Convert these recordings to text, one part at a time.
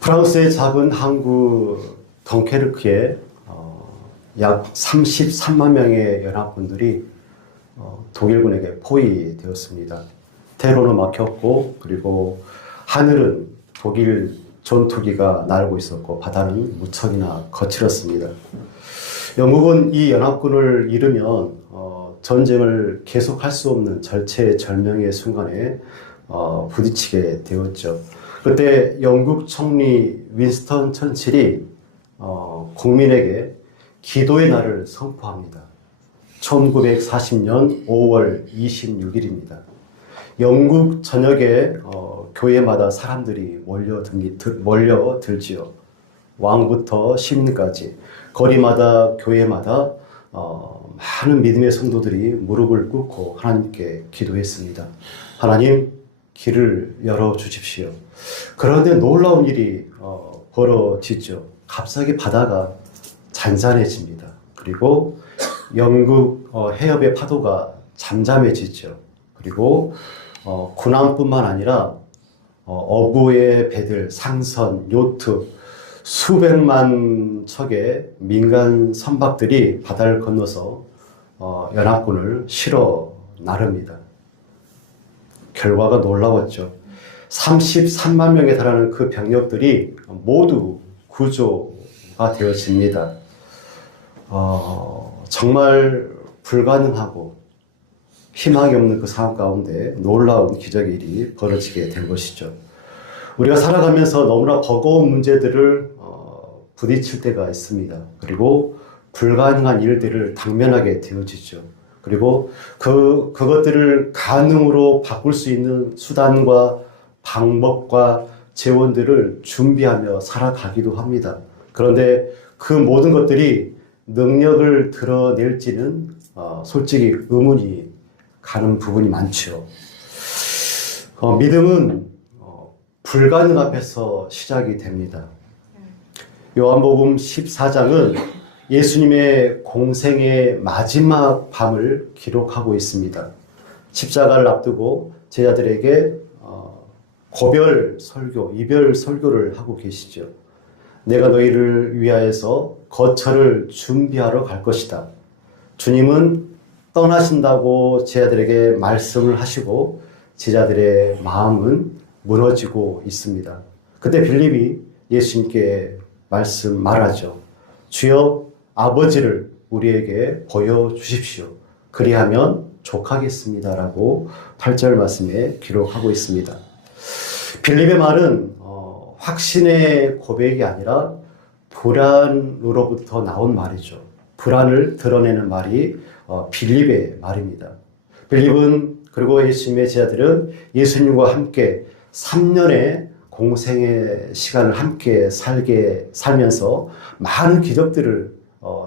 프랑스의 작은 항구 덩케르크에 약 33만 명의 연합군들이 독일군에게 포위되었습니다. 대로는 막혔고, 그리고 하늘은 독일 전투기가 날고 있었고, 바다는 무척이나 거칠었습니다. 영국은 이 연합군을 잃으면 전쟁을 계속할 수 없는 절체절명의 순간에 부딪히게 되었죠. 그때 영국 총리 윈스턴 처칠이 국민에게 기도의 날을 선포합니다. 1940년 5월 26일입니다. 영국 전역에 교회마다 사람들이 몰려들지요. 왕부터 시민까지 거리마다 교회마다 많은 믿음의 성도들이 무릎을 꿇고 하나님께 기도했습니다. 하나님, 길을 열어주십시오. 그런데 놀라운 일이 벌어지죠. 갑자기 바다가 잔잔해집니다. 그리고 영국 해협의 파도가 잠잠해지죠. 그리고 군함뿐만 아니라 어부의 배들, 상선, 요트, 수백만 척의 민간 선박들이 바다를 건너서 연합군을 실어 나릅니다. 결과가 놀라웠죠. 33만 명에 달하는 그 병력들이 모두 구조가 되어집니다. 정말 불가능하고 희망이 없는 그 상황 가운데 놀라운 기적의 일이 벌어지게 된 것이죠. 우리가 살아가면서 너무나 버거운 문제들을 부딪힐 때가 있습니다. 그리고 불가능한 일들을 당면하게 되어지죠. 그리고 그것들을 가능으로 바꿀 수 있는 수단과 방법과 재원들을 준비하며 살아가기도 합니다. 그런데 그 모든 것들이 능력을 드러낼지는 솔직히 의문이 가는 부분이 많죠. 믿음은 불가능 앞에서 시작이 됩니다. 요한복음 14장은 예수님의 공생의 마지막 밤을 기록하고 있습니다. 십자가를 앞두고 제자들에게 고별 설교, 이별 설교를 하고 계시죠. 내가 너희를 위하여서 거처를 준비하러 갈 것이다. 주님은 떠나신다고 제자들에게 말씀을 하시고 제자들의 마음은 무너지고 있습니다. 그때 빌립이 예수님께 말하죠. 주여, 아버지를 우리에게 보여주십시오. 그리하면 족하겠습니다라고 8절 말씀에 기록하고 있습니다. 빌립의 말은 확신의 고백이 아니라 불안으로부터 나온 말이죠. 불안을 드러내는 말이 빌립의 말입니다. 빌립은, 그리고 예수님의 제자들은 예수님과 함께 3년의 공생의 시간을 함께 살면서 많은 기적들을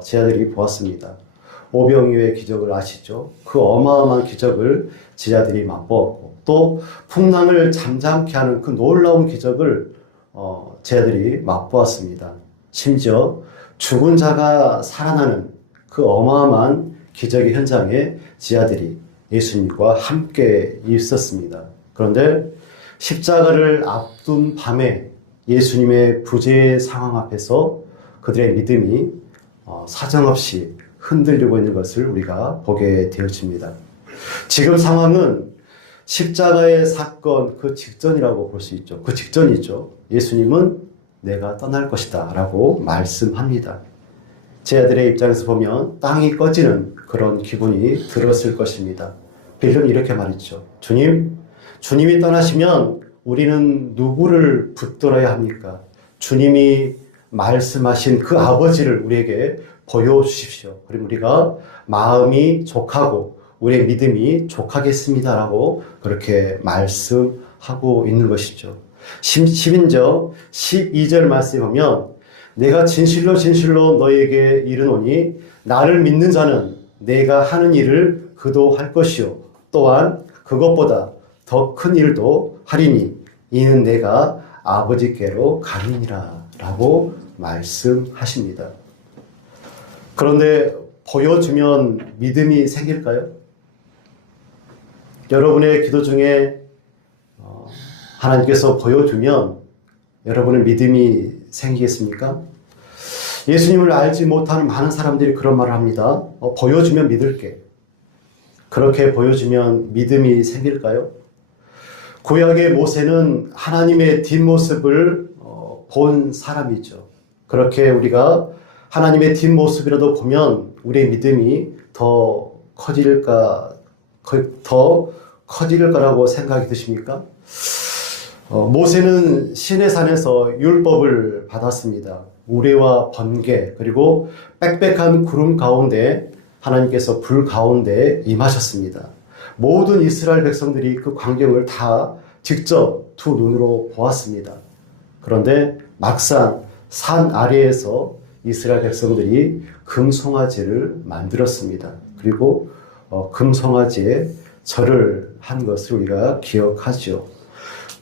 제자들이 보았습니다. 오병이어의 기적을 아시죠? 그 어마어마한 기적을 제자들이 맛보았고, 또 풍랑을 잠잠케 하는 그 놀라운 기적을 제자들이 맛보았습니다. 심지어 죽은 자가 살아나는 그 어마어마한 기적의 현장에 제자들이 예수님과 함께 있었습니다. 그런데 십자가를 앞둔 밤에 예수님의 부재의 상황 앞에서 그들의 믿음이 사정없이 흔들리고 있는 것을 우리가 보게 되어집니다. 지금 상황은 십자가의 사건 그 직전이라고 볼 수 있죠. 그 직전이죠. 예수님은 내가 떠날 것이다 라고 말씀합니다. 제자들의 입장에서 보면 땅이 꺼지는 그런 기분이 들었을 것입니다. 빌립은 이렇게 말했죠. 주님이 떠나시면 우리는 누구를 붙들어야 합니까? 주님이 말씀하신 그 아버지를 우리에게 보여주십시오. 그리고 우리가 마음이 족하고 우리의 믿음이 족하겠습니다라고 그렇게 말씀하고 있는 것이죠. 심지어 12절 말씀에 보면 내가 진실로 너희에게 이르노니 나를 믿는 자는 내가 하는 일을 그도 할 것이요 또한 그것보다 더 큰 일도 하리니 이는 내가 아버지께로 가느니라 라고 말씀하십니다. 그런데 보여주면 믿음이 생길까요? 여러분의 기도 중에 하나님께서 보여주면 여러분의 믿음이 생기겠습니까? 예수님을 알지 못하는 많은 사람들이 그런 말을 합니다. 보여주면 믿을게. 그렇게 보여주면 믿음이 생길까요? 구약의 모세는 하나님의 뒷모습을 본 사람이죠. 그렇게 우리가 하나님의 뒷모습이라도 보면 우리의 믿음이 더 커질 거라고 생각이 드십니까? 모세는 시내산에서 율법을 받았습니다. 우레와 번개 그리고 빽빽한 구름 가운데 하나님께서 불 가운데 임하셨습니다. 모든 이스라엘 백성들이 그 광경을 다 직접 두 눈으로 보았습니다. 그런데 막상 산 아래에서 이스라엘 백성들이 금송아지를 만들었습니다. 그리고 금송아지에 절을 한 것을 우리가 기억하죠.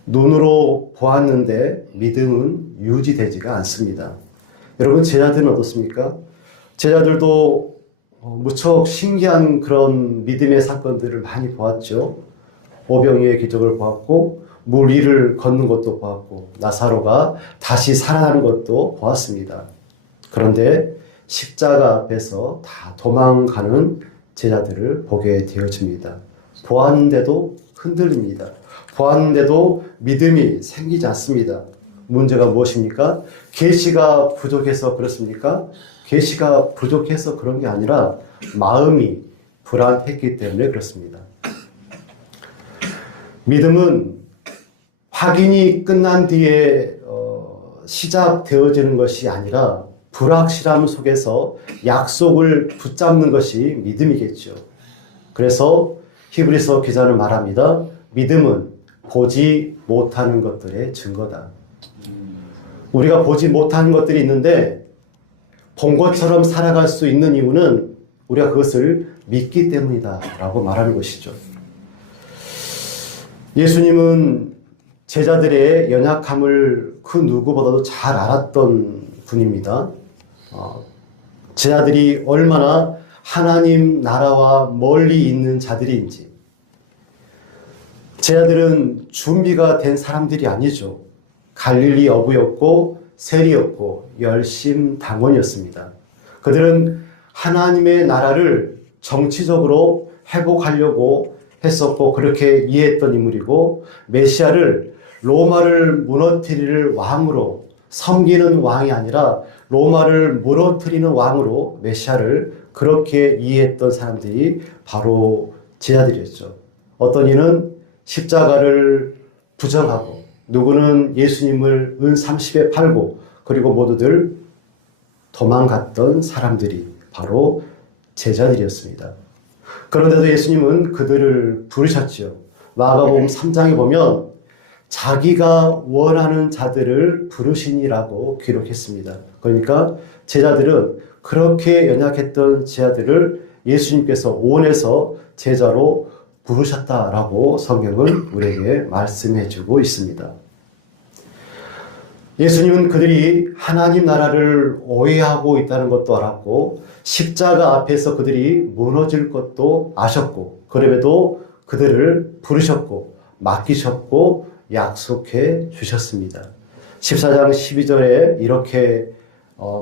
눈으로 보았는데 믿음은 유지되지가 않습니다. 여러분, 제자들은 어떻습니까? 제자들도 무척 신기한 그런 믿음의 사건들을 많이 보았죠. 오병이의 기적을 보았고 물 위를 걷는 것도 보았고 나사로가 다시 살아나는 것도 보았습니다. 그런데 십자가 앞에서 다 도망가는 제자들을 보게 되어집니다. 보았는데도 흔들립니다. 보았는데도 믿음이 생기지 않습니다. 문제가 무엇입니까? 계시가 부족해서 그렇습니까? 계시가 부족해서 그런 게 아니라 마음이 불안했기 때문에 그렇습니다. 믿음은 확인이 끝난 뒤에 시작되어지는 것이 아니라 불확실함 속에서 약속을 붙잡는 것이 믿음이겠죠. 그래서 히브리서 기자는 말합니다. 믿음은 보지 못하는 것들의 증거다. 우리가 보지 못하는 것들이 있는데 본 것처럼 살아갈 수 있는 이유는 우리가 그것을 믿기 때문이다 라고 말하는 것이죠. 예수님은 제자들의 연약함을 그 누구보다도 잘 알았던 분입니다. 제자들이 얼마나 하나님 나라와 멀리 있는 자들인지. 제자들은 준비가 된 사람들이 아니죠. 갈릴리 어부였고 세리였고 열심당원이었습니다. 그들은 하나님의 나라를 정치적으로 회복하려고 했었고 그렇게 이해했던 인물이고 메시아를 로마를 무너뜨릴 왕으로 섬기는 왕이 아니라 로마를 무너뜨리는 왕으로 메시아를 그렇게 이해했던 사람들이 바로 제자들이었죠. 어떤 이는 십자가를 부정하고 누구는 예수님을 은 30에 팔고 그리고 모두들 도망갔던 사람들이 바로 제자들이었습니다. 그런데도 예수님은 그들을 부르셨죠. 마가복음 3장에 보면 자기가 원하는 자들을 부르시니라고 기록했습니다. 그러니까 제자들은 그렇게 연약했던 제자들을 예수님께서 원해서 제자로 부르셨다라고 성경은 우리에게 말씀해주고 있습니다. 예수님은 그들이 하나님 나라를 오해하고 있다는 것도 알았고 십자가 앞에서 그들이 무너질 것도 아셨고 그럼에도 그들을 부르셨고 맡기셨고 약속해 주셨습니다. 14장 12절에 이렇게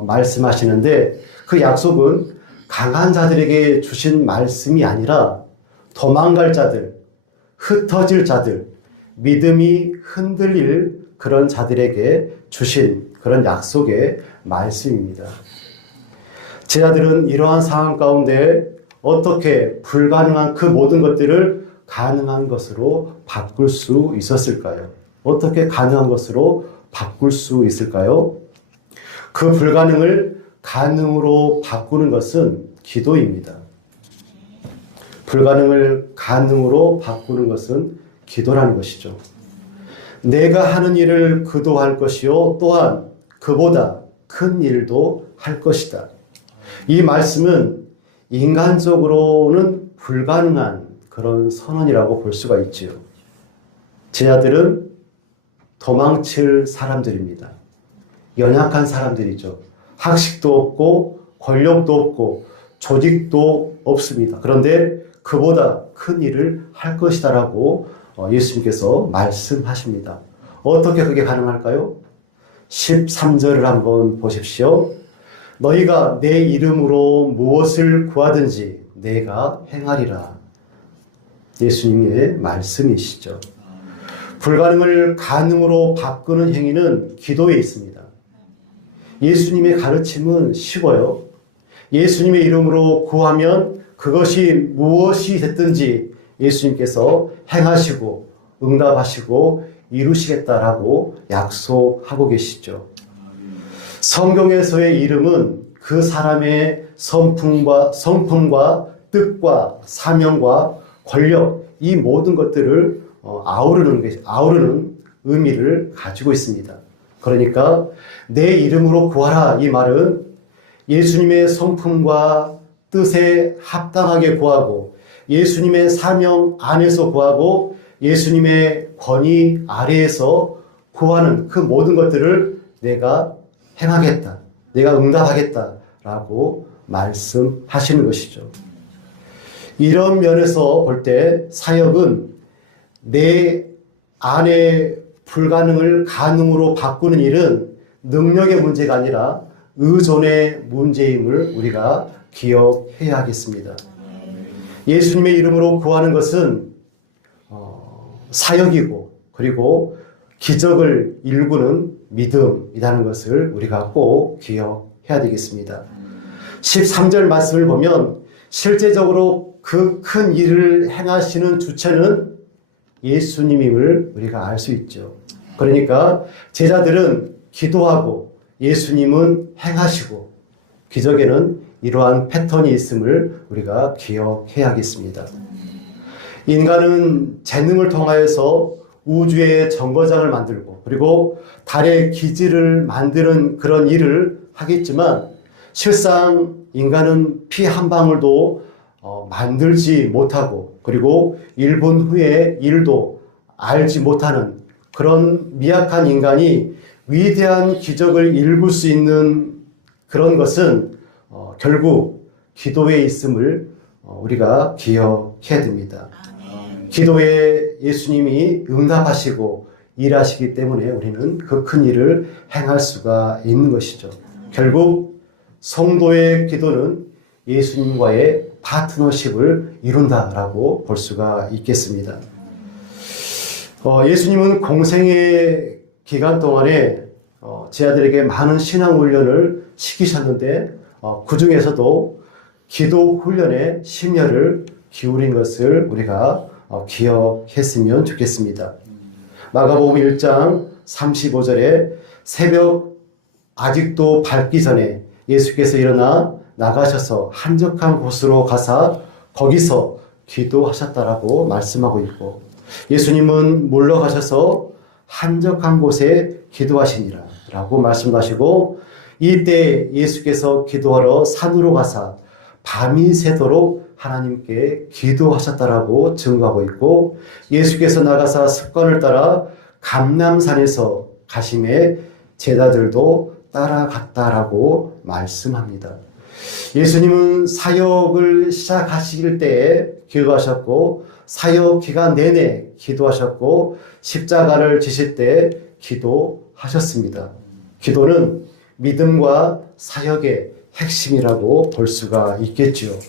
말씀하시는데 그 약속은 강한 자들에게 주신 말씀이 아니라 도망갈 자들, 흩어질 자들, 믿음이 흔들릴 그런 자들에게 주신 그런 약속의 말씀입니다. 제자들은 이러한 상황 가운데 어떻게 불가능한 그 모든 것들을 가능한 것으로 바꿀 수 있었을까요? 어떻게 가능한 것으로 바꿀 수 있을까요? 그 불가능을 가능으로 바꾸는 것은 기도입니다. 불가능을 가능으로 바꾸는 것은 기도라는 것이죠. 내가 하는 일을 그도 할 것이요 또한 그보다 큰 일도 할 것이다. 이 말씀은 인간적으로는 불가능한 그런 선언이라고 볼 수가 있지요. 제자들은 도망칠 사람들입니다. 연약한 사람들이죠. 학식도 없고 권력도 없고 조직도 없습니다. 그런데 그보다 큰 일을 할 것이다라고 예수님께서 말씀하십니다. 어떻게 그게 가능할까요? 13절을 한번 보십시오. 너희가 내 이름으로 무엇을 구하든지 내가 행하리라. 예수님의 말씀이시죠. 불가능을 가능으로 바꾸는 행위는 기도에 있습니다. 예수님의 가르침은 쉬워요. 예수님의 이름으로 구하면 그것이 무엇이 됐든지 예수님께서 행하시고 응답하시고 이루시겠다라고 약속하고 계시죠. 성경에서의 이름은 그 사람의 성품과 뜻과 사명과 권력, 이 모든 것들을 아우르는 의미를 가지고 있습니다. 그러니까 내 이름으로 구하라, 이 말은 예수님의 성품과 뜻에 합당하게 구하고 예수님의 사명 안에서 구하고 예수님의 권위 아래에서 구하는 그 모든 것들을 내가 행하겠다, 내가 응답하겠다라고 말씀하시는 것이죠. 이런 면에서 볼 때 사역은 내 안의 불가능을 가능으로 바꾸는 일은 능력의 문제가 아니라 의존의 문제임을 우리가 기억해야 하겠습니다. 예수님의 이름으로 구하는 것은 사역이고 그리고 기적을 일구는 믿음이라는 것을 우리가 꼭 기억해야 되겠습니다. 13절 말씀을 보면 실제적으로 그 큰 일을 행하시는 주체는 예수님임을 우리가 알 수 있죠. 그러니까 제자들은 기도하고 예수님은 행하시고 기적에는 이러한 패턴이 있음을 우리가 기억해야겠습니다. 인간은 재능을 통하여서 우주의 정거장을 만들고 그리고 달의 기지를 만드는 그런 일을 하겠지만 실상 인간은 피 한 방울도 만들지 못하고 그리고 1분 후에 일도 알지 못하는 그런 미약한 인간이 위대한 기적을 일굴 수 있는 그런 것은 결국 기도에 있음을 우리가 기억해야 됩니다. 기도에 예수님이 응답하시고 일하시기 때문에 우리는 그 큰 일을 행할 수가 있는 것이죠. 결국 성도의 기도는 예수님과의 파트너십을 이룬다라고 볼 수가 있겠습니다. 예수님은 공생의 기간 동안에 제자들에게 많은 신앙 훈련을 시키셨는데 그 중에서도 기도 훈련에 심혈을 기울인 것을 우리가 기억했으면 좋겠습니다. 마가복음 1장 35절에 새벽 아직도 밝기 전에 예수께서 일어나 나가셔서 한적한 곳으로 가사 거기서 기도하셨다라고 말씀하고 있고 예수님은 물러가셔서 한적한 곳에 기도하시니라 라고 말씀하시고 이때 예수께서 기도하러 산으로 가사 밤이 새도록 하나님께 기도하셨다라고 증거하고 있고 예수께서 나가사 습관을 따라 감람산에서 가심에 제자들도 따라갔다라고 말씀합니다. 예수님은 사역을 시작하실 때에 기도하셨고 사역 기간 내내 기도하셨고 십자가를 지실 때 기도하셨습니다. 기도는 믿음과 사역의 핵심이라고 볼 수가 있겠죠.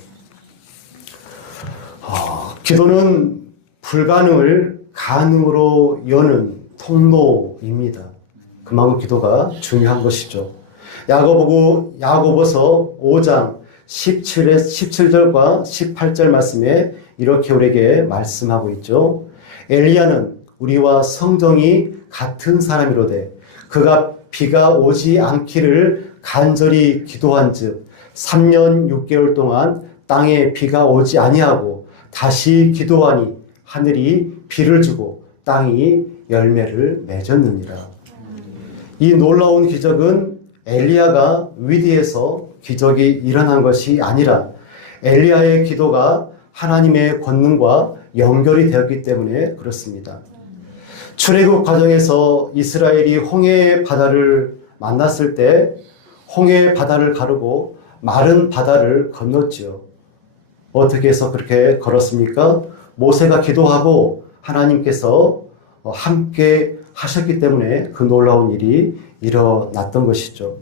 기도는 불가능을 가능으로 여는 통로입니다. 그만큼 기도가 중요한 것이죠. 야고보서 5장 17절과 18절 말씀에 이렇게 우리에게 말씀하고 있죠. 엘리야는 우리와 성정이 같은 사람이로되 그가 비가 오지 않기를 간절히 기도한즉 3년 6개월 동안 땅에 비가 오지 아니하고 다시 기도하니 하늘이 비를 주고 땅이 열매를 맺었느니라. 이 놀라운 기적은 엘리야가 위대해서 기적이 일어난 것이 아니라 엘리야의 기도가 하나님의 권능과 연결이 되었기 때문에 그렇습니다. 출애굽 과정에서 이스라엘이 홍해 바다를 만났을 때 홍해 바다를 가르고 마른 바다를 건넜지요. 어떻게 해서 그렇게 걸었습니까? 모세가 기도하고 하나님께서 함께 하셨기 때문에 그 놀라운 일이 일어났던 것이죠.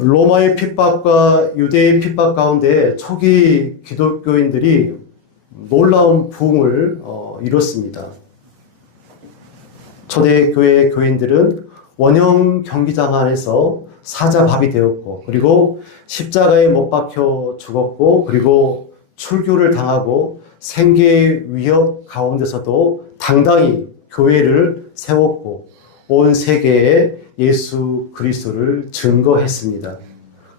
로마의 핍박과 유대의 핍박 가운데 초기 기독교인들이 놀라운 부흥을 이뤘습니다. 초대교회 교인들은 원형 경기장 안에서 사자밥이 되었고, 그리고 십자가에 못 박혀 죽었고, 그리고 출교를 당하고 생계의 위협 가운데서도 당당히 교회를 세웠고 온 세계에 예수 그리스도를 증거했습니다.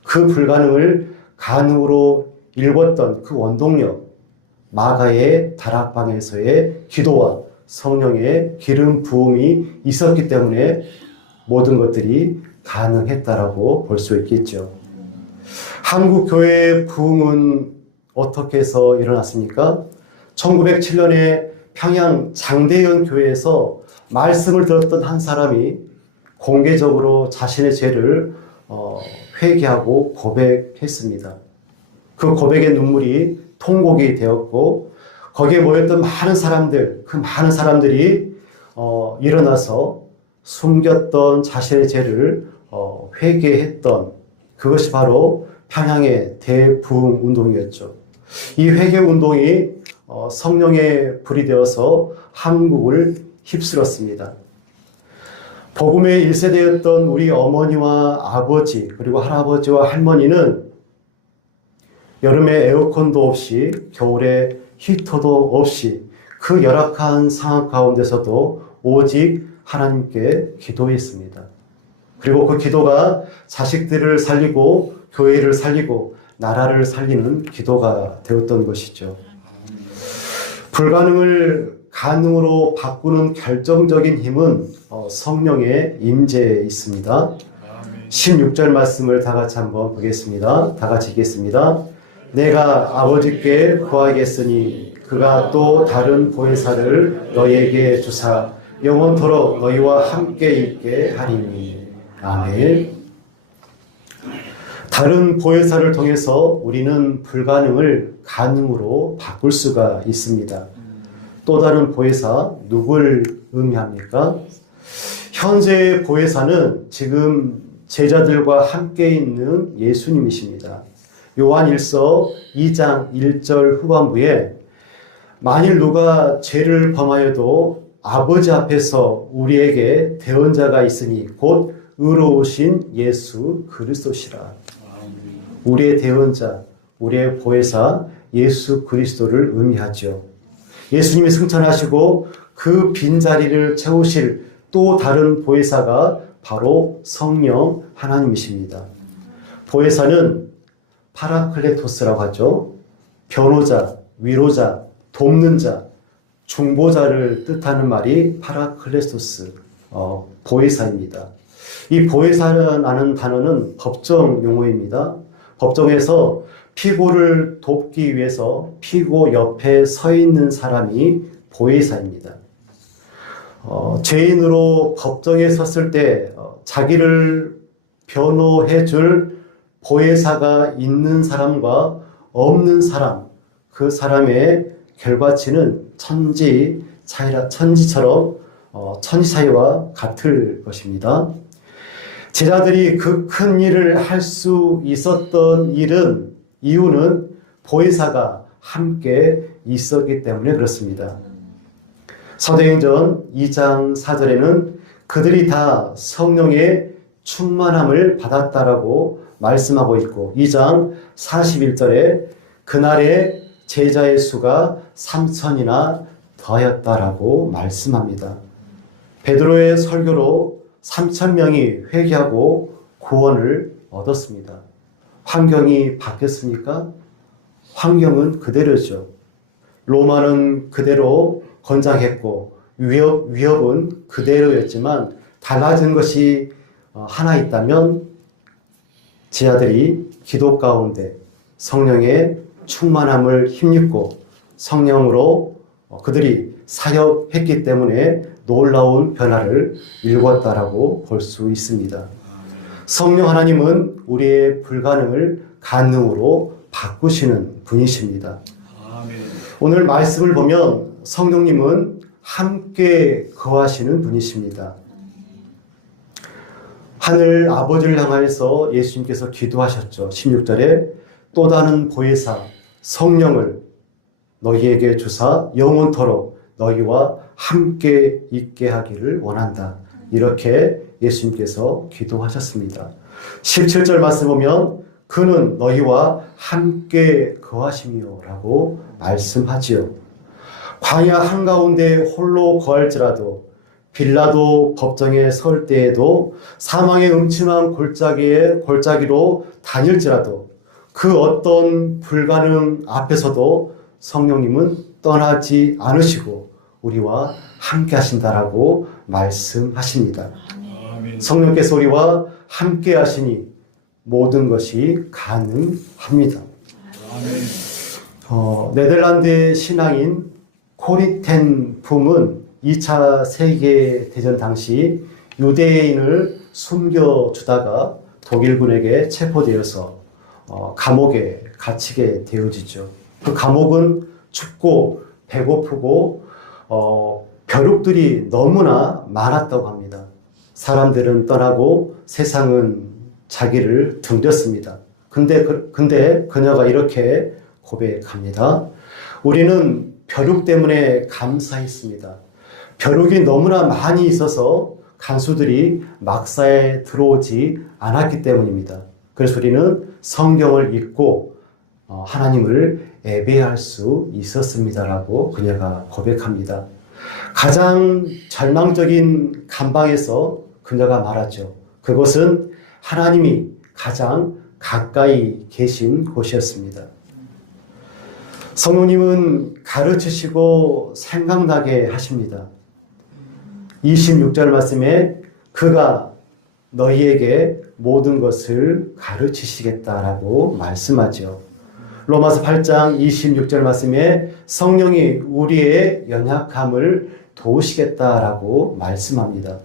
그 불가능을 가능으로 일궜던 그 원동력, 마가의 다락방에서의 기도와 성령의 기름 부음이 있었기 때문에 모든 것들이 가능했다라고 볼 수 있겠죠. 한국 교회의 부흥은 어떻게 해서 일어났습니까? 1907년에 평양 장대현 교회에서 말씀을 들었던 한 사람이 공개적으로 자신의 죄를 회개하고 고백했습니다. 그 고백의 눈물이 통곡이 되었고, 거기에 모였던 많은 사람들, 그 많은 사람들이 일어나서 숨겼던 자신의 죄를 회개했던, 그것이 바로 평양의 대부흥 운동이었죠. 이 회개 운동이 성령의 불이 되어서 한국을 휩쓸었습니다. 복음의 1세대였던 우리 어머니와 아버지, 그리고 할아버지와 할머니는 여름에 에어컨도 없이, 겨울에 히터도 없이 그 열악한 상황 가운데서도 오직 하나님께 기도했습니다. 그리고 그 기도가 자식들을 살리고 교회를 살리고 나라를 살리는 기도가 되었던 것이죠. 불가능을 가능으로 바꾸는 결정적인 힘은 성령의 임재에 있습니다. 16절 말씀을 다 같이 한번 보겠습니다. 다 같이 읽겠습니다. 내가 아버지께 구하겠으니 그가 또 다른 보혜사를 너희에게 주사 영원토록 너희와 함께 있게 하리니. 아멘. 다른 보혜사를 통해서 우리는 불가능을 가능으로 바꿀 수가 있습니다. 또 다른 보혜사, 누굴 의미합니까? 현재의 보혜사는 지금 제자들과 함께 있는 예수님이십니다. 요한 1서 2장 1절 후반부에 만일 누가 죄를 범하여도 아버지 앞에서 우리에게 대언자가 있으니 곧 의로우신 예수 그리스도시라. 우리의 대언자, 우리의 보혜사 예수 그리스도를 의미하죠. 예수님이 승천하시고 그 빈자리를 채우실 또 다른 보혜사가 바로 성령 하나님이십니다. 보혜사는 파라클레토스라고 하죠. 변호자, 위로자, 돕는 자, 중보자를 뜻하는 말이 파라클레토스, 보혜사입니다. 이 보혜사라는 단어는 법정 용어입니다. 법정에서 피고를 돕기 위해서 피고 옆에 서 있는 사람이 보혜사입니다. 죄인으로 법정에 섰을 때 자기를 변호해 줄 보혜사가 있는 사람과 없는 사람, 그 사람의 결과치는 천지처럼 천지 차이와 같을 것입니다. 제자들이 그 큰 일을 할 수 있었던 이유는 보혜사가 함께 있었기 때문에 그렇습니다. 사도행전 2장 4절에는 그들이 다 성령의 충만함을 받았다라고 말씀하고 있고, 2장 41절에 그날의 제자의 수가 3,000이나 더하였다라고 말씀합니다. 베드로의 설교로 3,000명이 회개하고 구원을 얻었습니다. 환경이 바뀌었습니까? 환경은 그대로죠. 로마는 그대로 건장했고 위협은 그대로였지만 달라진 것이 하나 있다면 제자들이 기도 가운데 성령의 충만함을 힘입고 성령으로 그들이 사역했기 때문에 놀라운 변화를 일궜다라고 볼 수 있습니다. 성령 하나님은 우리의 불가능을 가능으로 바꾸시는 분이십니다. 오늘 말씀을 보면 성령님은 함께 거하시는 분이십니다. 하늘 아버지를 향하여서 예수님께서 기도하셨죠. 16절에 또 다른 보혜사 성령을 너희에게 주사 영원토록 너희와 함께 있게 하기를 원한다. 이렇게 예수님께서 기도하셨습니다. 17절 말씀 보면 그는 너희와 함께 거하시며 라고 말씀하지요. 광야 한가운데 홀로 거할지라도 빌라도 법정에 설 때에도 사망의 음침한 골짜기로 다닐지라도 그 어떤 불가능 앞에서도 성령님은 떠나지 않으시고 우리와 함께 하신다라고 말씀하십니다. 성령께서 우리와 함께 하시니 모든 것이 가능합니다. 네덜란드 신앙인 코리텐 붕은 2차 세계대전 당시 유대인을 숨겨주다가 독일군에게 체포되어서 감옥에 갇히게 되어지죠. 그 감옥은 춥고 배고프고 벼룩들이 너무나 많았다고 합니다. 사람들은 떠나고 세상은 자기를 등졌습니다. 근데 그녀가 이렇게 고백합니다. 우리는 벼룩 때문에 감사했습니다. 벼룩이 너무나 많이 있어서 간수들이 막사에 들어오지 않았기 때문입니다. 그래서 우리는 성경을 읽고 하나님을 예배할 수 있었습니다라고 그녀가 고백합니다. 가장 절망적인 감방에서 그녀가 말하죠. 그곳은 하나님이 가장 가까이 계신 곳이었습니다. 성령님은 가르치시고 생각나게 하십니다. 26절 말씀에 그가 너희에게 모든 것을 가르치시겠다라고 말씀하죠. 로마서 8장 26절 말씀에 성령이 우리의 연약함을 도우시겠다라고 말씀합니다.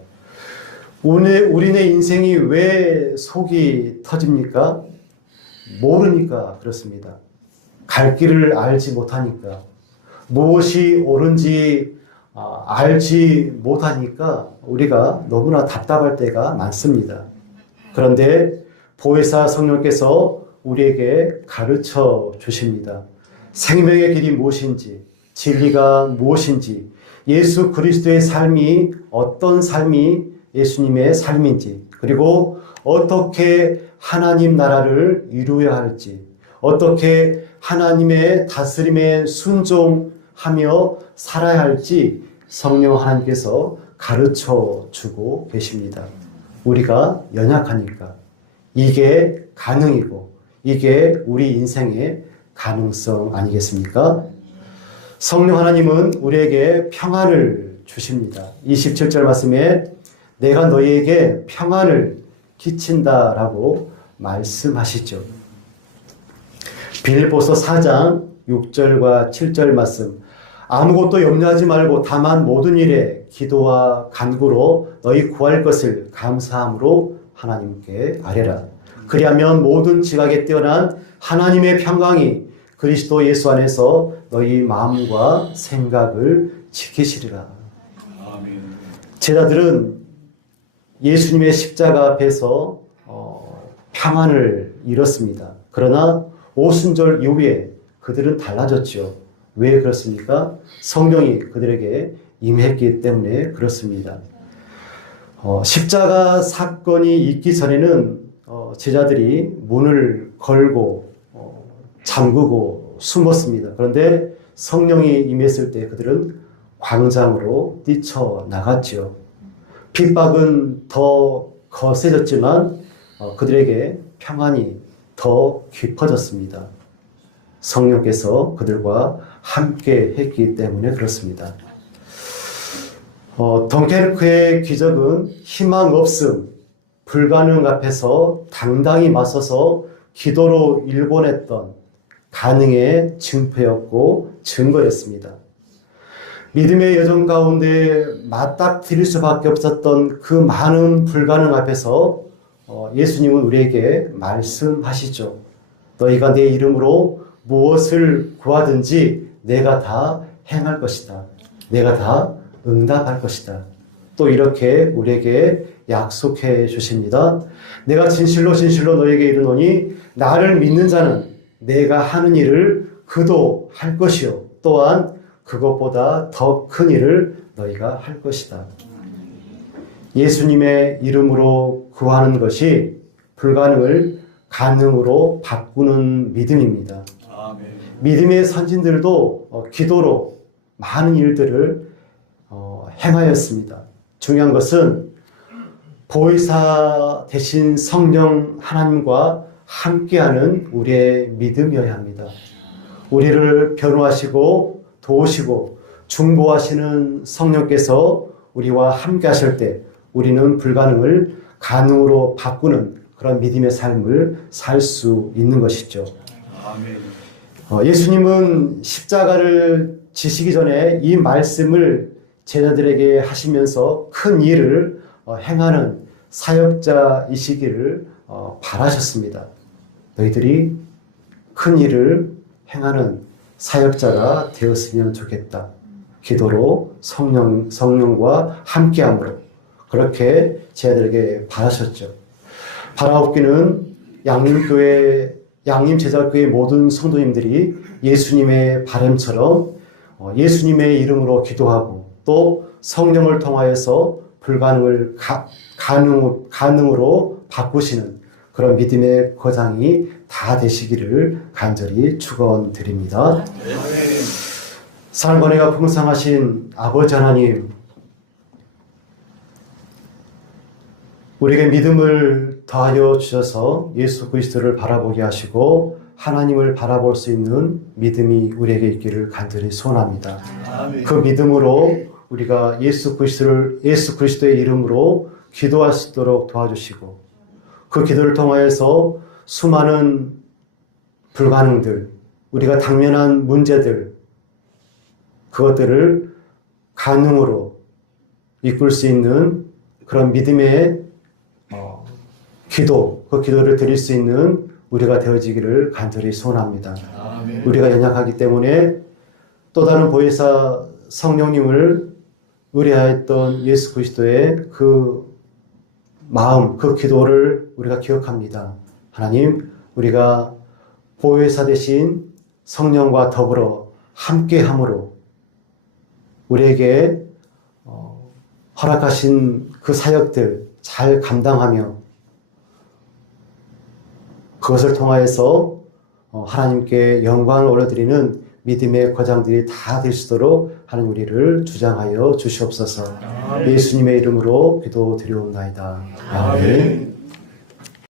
우리네 인생이 왜 속이 터집니까? 모르니까 그렇습니다. 갈 길을 알지 못하니까, 무엇이 옳은지 알지 못하니까 우리가 너무나 답답할 때가 많습니다. 그런데 보혜사 성령께서 우리에게 가르쳐 주십니다. 생명의 길이 무엇인지, 진리가 무엇인지, 예수 그리스도의 삶이 어떤 삶이 예수님의 삶인지, 그리고 어떻게 하나님 나라를 이루어야 할지, 어떻게 하나님의 다스림에 순종하며 살아야 할지 성령 하나님께서 가르쳐 주고 계십니다. 우리가 연약하니까 이게 가능이고 이게 우리 인생의 가능성 아니겠습니까? 성령 하나님은 우리에게 평안을 주십니다. 27절 말씀에 내가 너희에게 평안을 끼친다라고 말씀하시죠. 빌립보서 4장 6절과 7절 말씀 아무것도 염려하지 말고 다만 모든 일에 기도와 간구로 너희 구할 것을 감사함으로 하나님께 아뢰라. 그리하면 모든 지각에 뛰어난 하나님의 평강이 그리스도 예수 안에서 너희 마음과 생각을 지키시리라. 아멘. 제자들은 예수님의 십자가 앞에서 평안을 잃었습니다. 그러나 오순절 이후에 그들은 달라졌죠. 왜 그렇습니까? 성령이 그들에게 임했기 때문에 그렇습니다. 십자가 사건이 있기 전에는 제자들이 문을 걸고 잠그고 숨었습니다. 그런데 성령이 임했을 때 그들은 광장으로 뛰쳐나갔죠. 핍박은 더 거세졌지만 그들에게 평안이 더 깊어졌습니다. 성령께서 그들과 함께 했기 때문에 그렇습니다. 덩케르크의 기적은 희망 없음, 불가능 앞에서 당당히 맞서서 기도로 일궈냈던 가능의 증표였고 증거였습니다. 믿음의 여정 가운데 맞닥뜨릴 수밖에 없었던 그 많은 불가능 앞에서 예수님은 우리에게 말씀하시죠. 너희가 내 이름으로 무엇을 구하든지 내가 다 행할 것이다. 내가 다 응답할 것이다. 또 이렇게 우리에게 약속해 주십니다. 내가 진실로 진실로 너에게 이르노니 나를 믿는 자는 내가 하는 일을 그도 할 것이요 또한 그것보다 더 큰 일을 너희가 할 것이다. 예수님의 이름으로 구하는 것이 불가능을 가능으로 바꾸는 믿음입니다. 아멘. 믿음의 선진들도 기도로 많은 일들을 행하였습니다. 중요한 것은 보혜사 대신 성령 하나님과 함께하는 우리의 믿음이어야 합니다. 우리를 변호하시고 도우시고 중보하시는 성령께서 우리와 함께 하실 때 우리는 불가능을 가능으로 바꾸는 그런 믿음의 삶을 살 수 있는 것이죠. 아멘. 예수님은 십자가를 지시기 전에 이 말씀을 제자들에게 하시면서 큰 일을 행하는 사역자이시기를 바라셨습니다. 너희들이 큰 일을 행하는 사역자가 되었으면 좋겠다. 기도로 성령과 함께함으로 그렇게 제자들에게 바라셨죠. 바라옵기는 양림제자교회 모든 성도님들이 예수님의 바람처럼 예수님의 이름으로 기도하고 또 성령을 통하여서 불가능을 가능으로 바꾸시는 그런 믿음의 거장이 다 되시기를 간절히 축원드립니다. 사랑과 풍성하신 아버지 하나님, 우리에게 믿음을 더하여 주셔서 예수 그리스도를 바라보게 하시고 하나님을 바라볼 수 있는 믿음이 우리에게 있기를 간절히 소원합니다. 아멘. 그 믿음으로 우리가 예수 그리스도의 이름으로 기도할 수 있도록 도와주시고 그 기도를 통하여서 수많은 불가능들, 우리가 당면한 문제들, 그것들을 가능으로 이끌 수 있는 그런 믿음의 기도, 그 기도를 드릴 수 있는 우리가 되어지기를 간절히 소원합니다. 아멘. 우리가 연약하기 때문에 또 다른 보혜사 성령님을 의뢰하였던 예수 그리스도의 그 마음, 그 기도를 우리가 기억합니다. 하나님, 우리가 보혜사 대신 성령과 더불어 함께함으로 우리에게 허락하신 그 사역들 잘 감당하며 그것을 통하여서 하나님께 영광을 올려드리는 믿음의 거장들이 다 될 수 있도록 하나님 우리를 주장하여 주시옵소서. 예수님의 이름으로 기도드리옵나이다. 아멘.